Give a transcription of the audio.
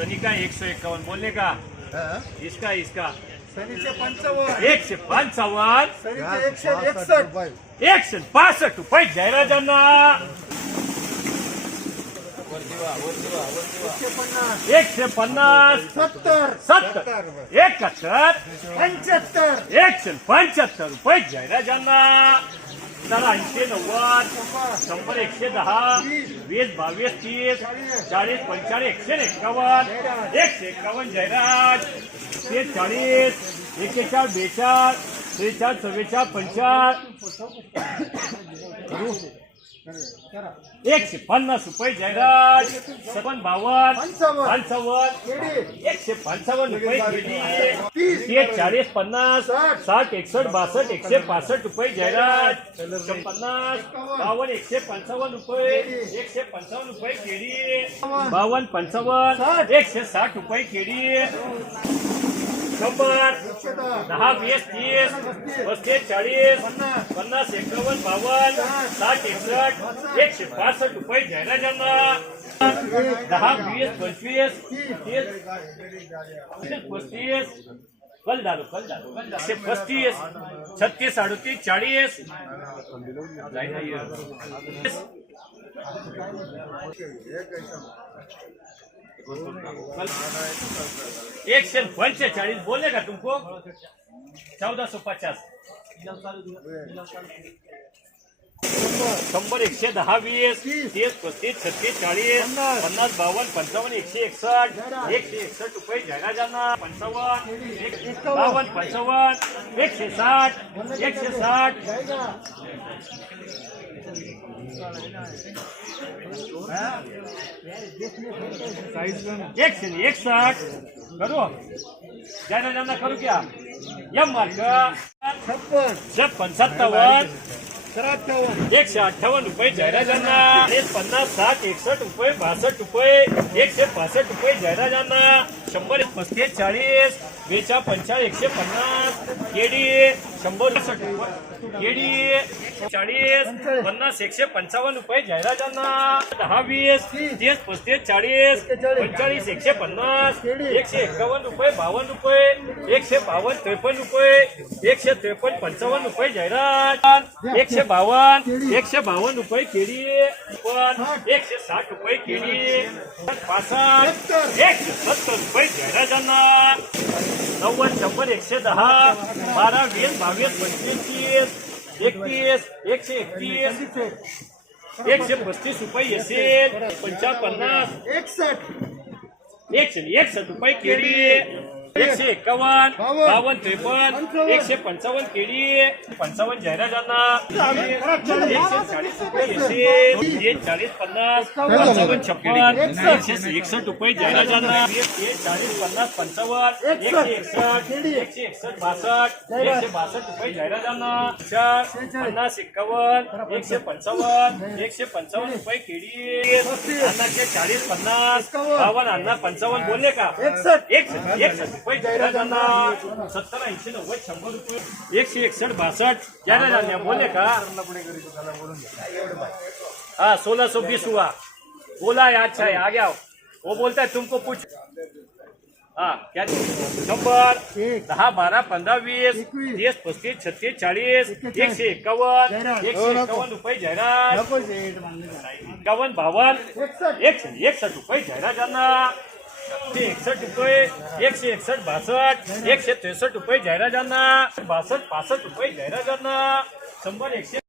एक्कावन्न सनिका एकशे एक्कावन्न बोलले का? इसका इसका. सनीचे पंचावन्न. एकशे पंचावन्न? सनीचे एकशे एकसष्ट. एकशे पासष्ट रुपये जयराजांना. एकशे पन्नास. सत्तर. सत्तर. एकाहत्तर पंच्याहत्तर. एकशे पंच्याहत्तर रुपये जयराजांना. तर ऐंशी नव्वद शंभर एकशे दहा वीस बावीस तीस चाळीस पंचाळीस एकशे एक्कावन्न एकशे एक्कावन्न जयराज तीस चाळीस एकेचाळ बेचाळ त्रेचाळ चव्वेचाळ पंचाळ एकशे पन्नास रुपये जयराज सवन बावन्न. पंचावन्न. केडी. एकशे पंचावन्न रुपये तीस. चाळीस पन्नास. साठ. एकसष्ट बासष्ट एकशे पासष्ट रुपये जाहिरात. पन्नास बावन्न एकशे पंचावन्न रुपये. एकशे पंचावन्न रुपये केळी बावन्न पंचावन्न. एकशे साठ रुपये केळी एकशे दहा वीस, तीस, पस्तीस, चाळीस, पन्नास, एकावन्न, बावन्न, साठ, एकसष्ट, एकशे पासष्ट रुपये जाहिरात दहा वीस, पंचवीस, तीस पस्तीस, कल झालो कल झालो एकशे पस्तीस, छत्तीस, अडतीस चालीस जाईना एक एकशे पंचेचाळीस. बोलले का तुमको? चौदा सौ पचास. शंभर एकशे दहा वीस तीस पस्तीस छत्तीस चाळीस पन्नास. बावन्न पंचावन्न एकशे एकसष्ट एकशे एकसष्ट रुपये जयराजांना पंचावन्न एक- बावन्न पंचावन्न एकशे साठ एकशे साठ. एकशे एकसष्ट. करू? जयराजांना करू क्या यम मार्क. छप्पन त्र्याहत्तर एकशे अठ्ठावन्न रुपये जाहिराजांना एक पन्नास साठ एकसष्ट रुपये बासष्ट रुपये. एकशे पासष्ट रुपये जाहिराजांना शंभर पस्तीस चाळीस बेचा पंचा एकशे पन्नास. केडी शंभर केडी चाळीस. पन्नास एकशे पंचावन्न रुपये. जाहिरातांना दहा वीस. तीस पस्तीस चाळीस. पंचाळीस एकशे पन्नास. एकशे एकावन्न रुपये बावन्न रुपये. एकशे बावन्न त्रेपन्न रुपये. एकशे त्रेपन्न पंचावन्न रुपये. जाहिरात एकशे बावन्न. एकशे बावन्न रुपये केडी. पण एकशे साठ रुपये केडी. पासष्ट. एकशे सत्तर रुपये जाहिरातांना नव्वद शंभर एकशे दहा बारा वीस बावीस पंचवीस तीस एकतीस एकशे एकतीस एकशे पस्तीस रुपये असेल पंचावन्न पन्नास एकसष्ट एकशे एकसष्ट रुपये केळी एकशे एकावन्न बावन्न. त्रेपन्न एकशे पंचावन्न केळी पंचावन्न जाहिराजांना एकशे चाळीस रुपये एक चाळीस पन्नास पंचावन्न छप्पन एकशे एकसष्ट रुपये जाहिराजांना एक चाळीस पन्नास पंचावन्न एकशे एकसष्ट एकशे एकसष्ट बासष्ट एकशे बासष्ट रुपये जाहिराजांना चार पन्नास एक्कावन्न एकशे पंचावन्न एकशे पंचावन्न रुपये केळी अन्नाचे चाळीस पन्नास बावन्न अण्णा पंचावन्न बोलले का? एकसष्ट. एकसष्ट एकसष्ट. रुपये जाहिराजांना सत्तर ऐंशी नव्वद शंभर रुपये. एकशे एकसष्ट बासष्ट. जाहिराजांना बोलले का? हाँ सोलह सौ बीस हुआ बोला है अच्छा है आ गया हो। वो बोलता है तुमको पूछ हाँ क्या शंभर दहा बारा पंधरा वीस. तीस पस्तीस छत्तीस चाळीस एकशे एकावन्न जाहिरात. एकशे एकावन्न रुपये जाहिरात एकावन्न बावन्न एकशे एकसष्ट रुपये जाहिराजांना ते एकसष्ट रुपये एकशे एकसष्ट बासष्ट एकशे त्रेसष्ट रुपये जाहिराजांना बासष्ट पासष्ट रुपये जाहिराजांना शंभर एकशे